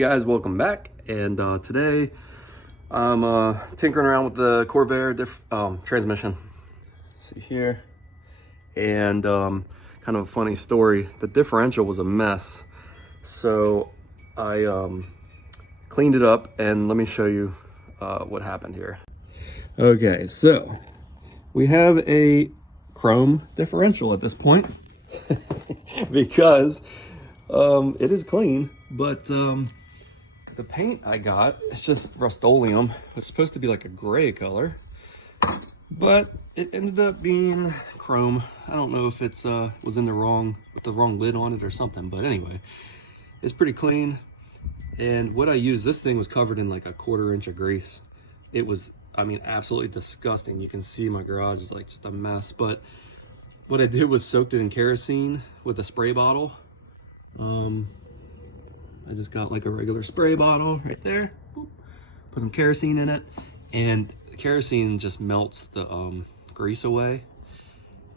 Hey guys, welcome back. And today I'm tinkering around with the Corvair transmission. See here, and kind of a funny story. The differential was a mess, so I cleaned it up, and let me show you what happened here. Okay, so we have a chrome differential at this point because it is clean, but the paint I got, it's just Rust-Oleum. It's supposed to be like a gray color, but it ended up being chrome. I don't know if it's was in the wrong, with the wrong lid on it or something, but anyway, it's pretty clean. And what I used, this thing was covered in like a 1/4 inch of grease. It was, I mean, absolutely disgusting. You can see my garage is like just a mess, but what I did was soaked it in kerosene with a spray bottle. I just got like a regular spray bottle right there. Boop. Put some kerosene in it, and the kerosene just melts the grease away.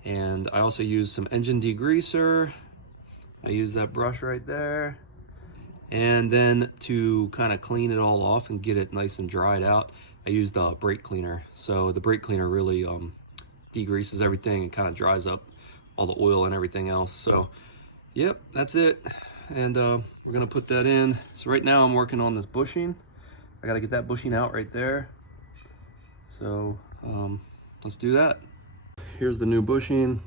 And I also used some engine degreaser. I used that brush right there. And then to kind of clean it all off and get it nice and dried out, I used a brake cleaner. So the brake cleaner really degreases everything and kind of dries up all the oil and everything else. So yep, that's it. And we're gonna put that in. So right now I'm working on this bushing. I gotta get that bushing out right there. So let's do that. Here's the new bushing.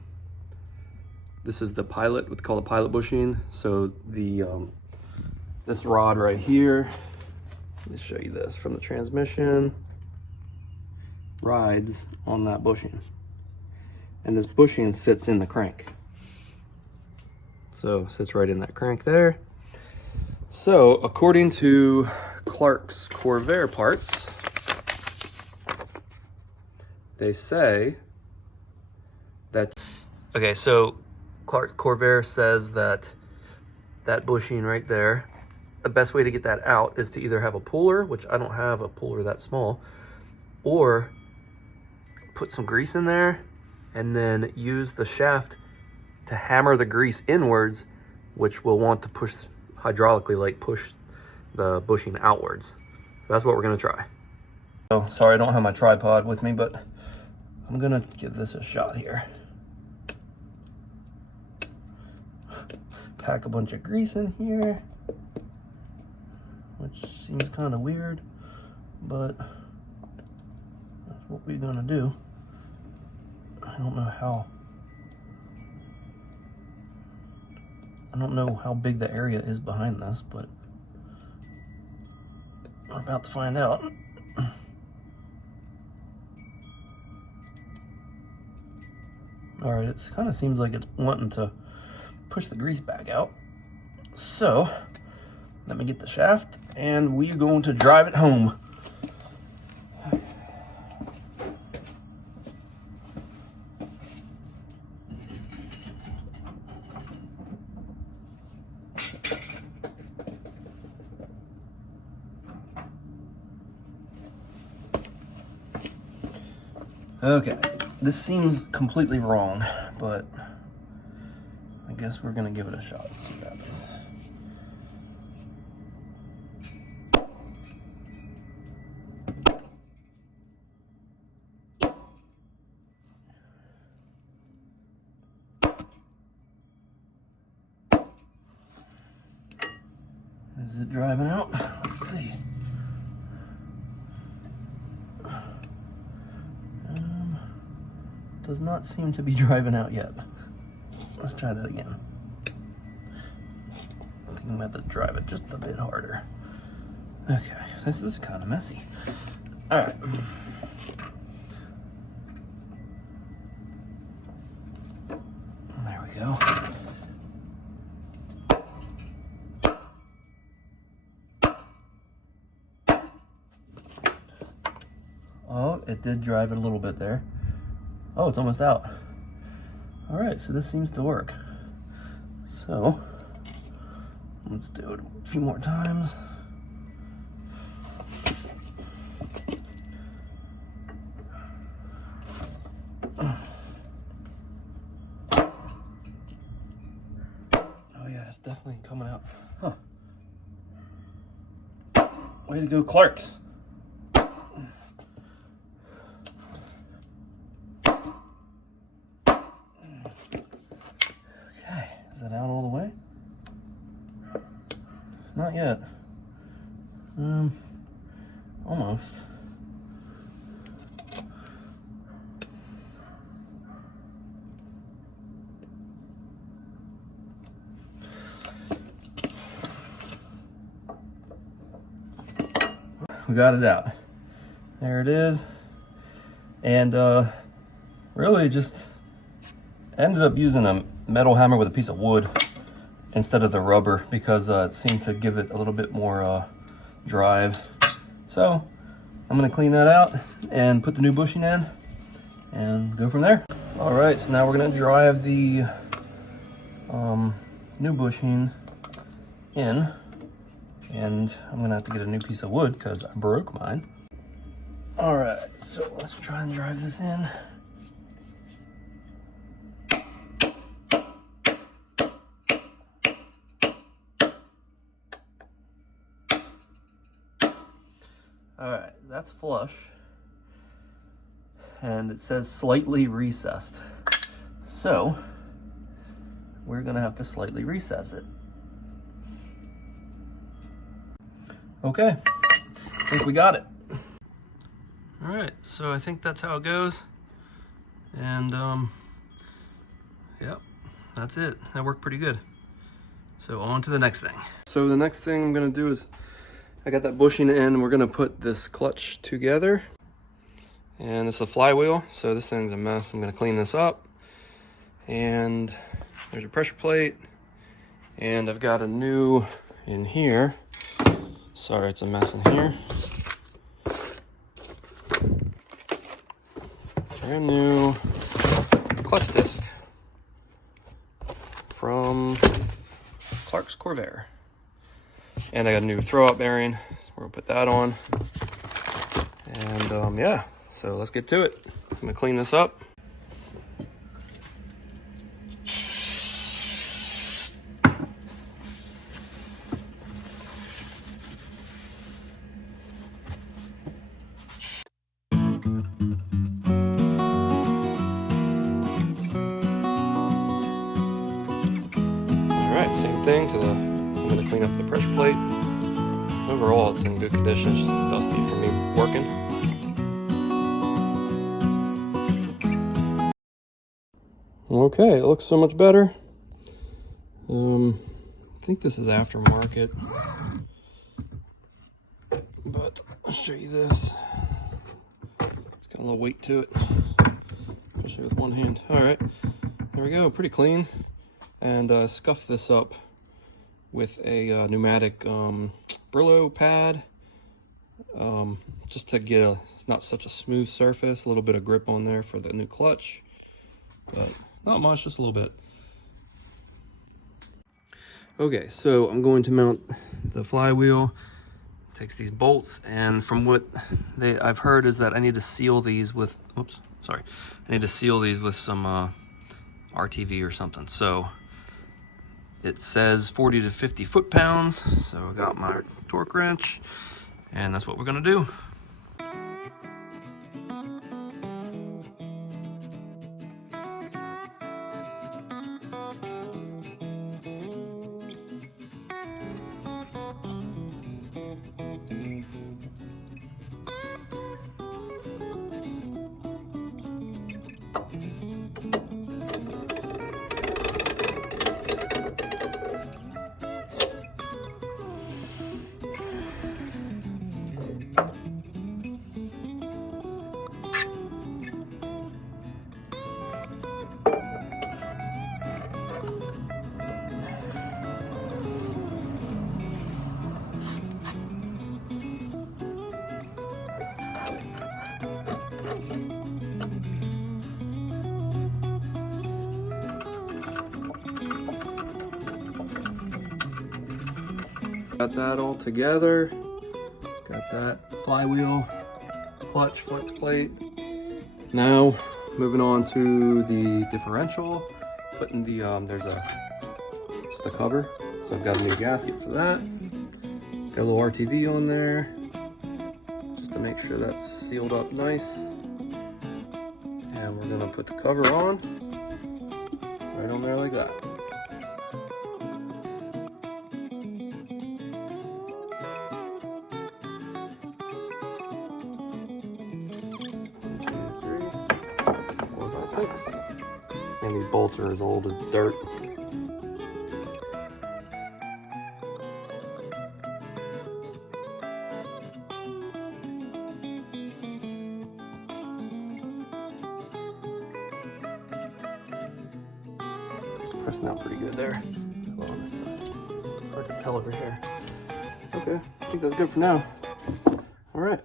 This is the pilot, what's called a pilot bushing. So the this rod right here, let me show you this from the transmission, rides on that bushing. And this bushing sits in the crank. So sits right in that crank there. So according to Clark's Corvair parts, they say that, okay, so Clark Corvair says that that bushing right there, the best way to get that out is to either have a puller, which I don't have a puller that small, or put some grease in there and then use the shaft to hammer the grease inwards, which will want to push hydraulically, like push the bushing outwards. So that's what we're gonna try. Oh, sorry, I don't have my tripod with me, but I'm gonna give this a shot here. Pack a bunch of grease in here, which seems kind of weird, but that's what we're gonna do. I don't know how big the area is behind this, but we're about to find out. All right, it kind of seems like it's wanting to push the grease back out. So let me get the shaft and we're going to drive it home. Okay, this seems completely wrong, but I guess we're gonna give it a shot and see what happens. Is it driving out? Let's see. Does not seem to be driving out yet. Let's try that again. I think I'm going to have to drive it just a bit harder. Okay, this is kind of messy. All right. There we go. Oh, it did drive it a little bit there. Oh, it's almost out. All right, so this seems to work. So let's do it a few more times. Oh yeah, it's definitely coming out. Huh. Way to go, Clarks. Okay, is that out all the way? Not yet. Almost. We got it out. There it is. And really just ended up using a metal hammer with a piece of wood instead of the rubber because it seemed to give it a little bit more drive. So I'm gonna clean that out and put the new bushing in and go from there. All right, so now we're gonna drive the new bushing in. And I'm gonna have to get a new piece of wood because I broke mine. All right, so let's try and drive this in. All right, that's flush. And it says slightly recessed. So we're gonna have to slightly recess it. Okay, I think we got it. All right, so I think that's how it goes. And yep, that's it. That worked pretty good. So on to the next thing. So the next thing I'm gonna do is, I got that bushing in and we're gonna put this clutch together. And this is a flywheel, so this thing's a mess. I'm gonna clean this up. And there's a pressure plate. And I've got a new in here. Sorry, it's a mess in here. Brand new clutch disc from Clark's Corvair. And I got a new throw-out bearing, so we're gonna put that on. And yeah, so let's get to it. I'm gonna clean this up. Same thing to the, I'm going to clean up the pressure plate. Overall, it's in good condition, it's just dusty from me working. Okay, it looks so much better. I think this is aftermarket, but I'll show you this. It's got a little weight to it, especially with one hand. All right, there we go, pretty clean. And scuff this up with a pneumatic Brillo pad, just to get it's not such a smooth surface, a little bit of grip on there for the new clutch, but not much, just a little bit. Okay, so I'm going to mount the flywheel. It takes these bolts, and from what I've heard is that I need to seal these with, I need to seal these with some RTV or something. So it says 40 to 50 foot-pounds. So I got my torque wrench, and that's what we're gonna do. Got that all together. Got that flywheel, clutch, flex plate. Now, moving on to the differential. Putting the, there's just a cover. So I've got a new gasket for that. Got a little RTV on there. to make sure that's sealed up nice. And we're gonna put the cover on, right on there like that. And these bolts are as old as dirt. Pressing out pretty good there. Well, on this side. Hard to tell over here. Okay, I think that's good for now. All right.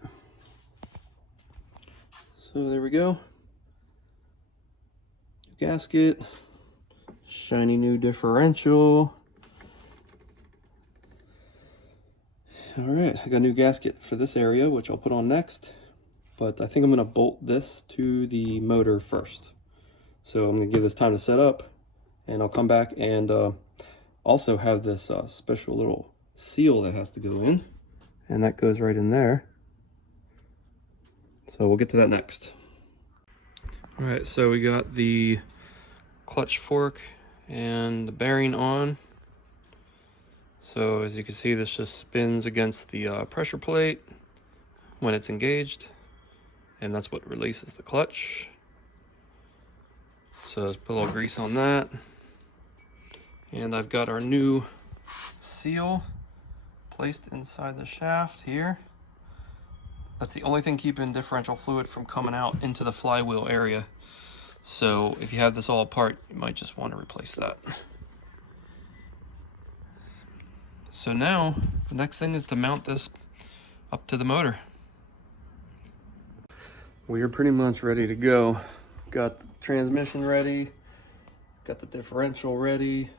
So there we go. Gasket, shiny new differential. All right, I got a new gasket for this area, which I'll put on next, but I think I'm gonna bolt this to the motor first. So I'm gonna give this time to set up, and I'll come back and also have this special little seal that has to go in, and that goes right in there. So we'll get to that next. All right, so we got the clutch fork and the bearing on. So as you can see, this just spins against the pressure plate when it's engaged, and that's what releases the clutch. So let's put a little grease on that. And I've got our new seal placed inside the shaft here. That's the only thing keeping differential fluid from coming out into the flywheel area. So if you have this all apart, you might just want to replace that. So now, the next thing is to mount this up to the motor. We are pretty much ready to go. Got the transmission ready, got the differential ready,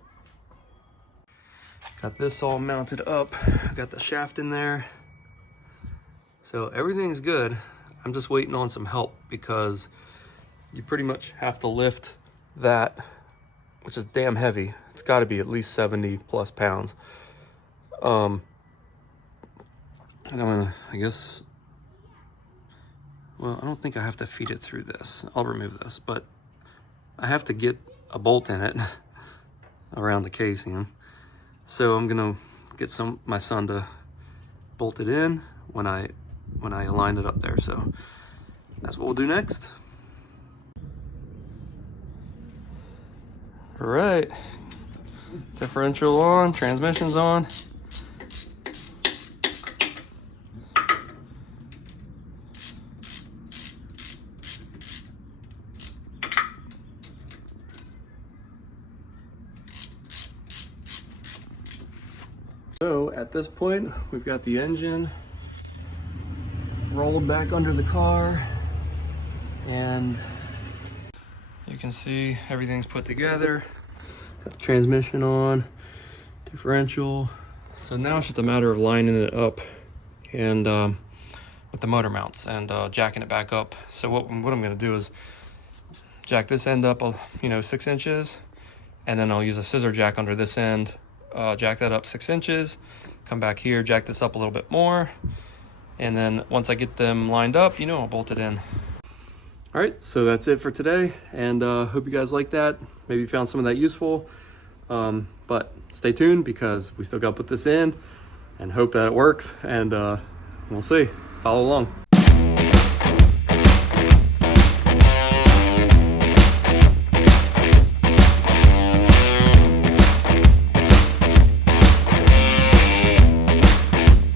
got this all mounted up, got the shaft in there. So everything's good. I'm just waiting on some help because you pretty much have to lift that, which is damn heavy. It's got to be at least 70 plus pounds. I guess, well, I don't think I have to feed it through this. I'll remove this, but I have to get a bolt in it around the casing. So I'm gonna get my son to bolt it in when I align it up there. So that's what we'll do next. All right, differential on, transmission's on. So at this point, we've got the engine rolled back under the car, and you can see everything's put together. Got the transmission on, differential. So now it's just a matter of lining it up and with the motor mounts and jacking it back up. So what I'm gonna do is jack this end up, 6 inches, and then I'll use a scissor jack under this end, jack that up 6 inches, come back here, jack this up a little bit more, and then once I get them lined up, I'll bolt it in. All right, so that's it for today, and hope you guys like that. Maybe you found some of that useful, but stay tuned because we still got to put this in and hope that it works, and we'll see. Follow along.